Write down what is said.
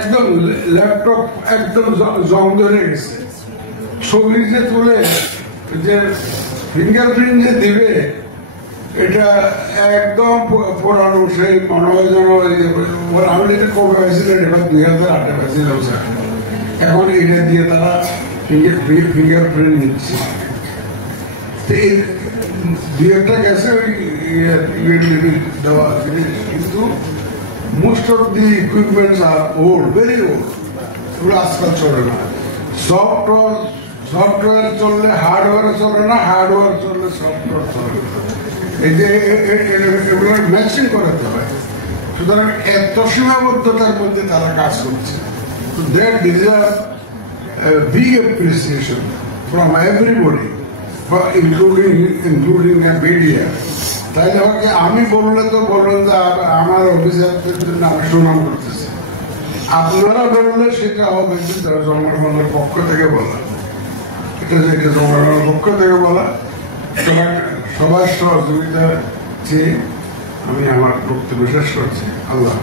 একদম ল্যাপটপ একদম জং ধরে গেছে। ছবি যে তুলে যে ফিঙ্গারপ্রিন্ট যে দিবে এটা একদম পুরানো, সেই মনে হয় যেন আমি যেটা কবে হয়েছিলেন এবার 2008-এ হয়েছিলাম স্যার। এখন এটা দিয়ে তারা ফিঙ্গারপ্রিন্ট নিচ্ছে। দুই একটা গেছে দেওয়া, কিন্তু most of the equipments are old, very old. এগুলো আজকাল চলে না। সফটওয়্যার চললে হার্ডওয়্যার চলে না, হার্ডওয়্যার চললে সফটওয়্যার চলে না। এই যে এগুলো ম্যাচিং করাতে হয়। সুতরাং এত সীমাবদ্ধতার মধ্যে তারা কাজ করছে। So that deserves a big appreciation from everybody, including the media. তাইলে আমাকে আমি বললে তো বললেন যে আমার অফিসারদের জন্য আমি সুনাম করতেছি, আপনারা বললে সেটা হবে জনগণের পক্ষ থেকে বলা, এটা জনগণের পক্ষ থেকে বলা। সবার সহযোগিতা চেয়ে আমি আমার বক্তব্য শেষ করছি। আল্লাহ।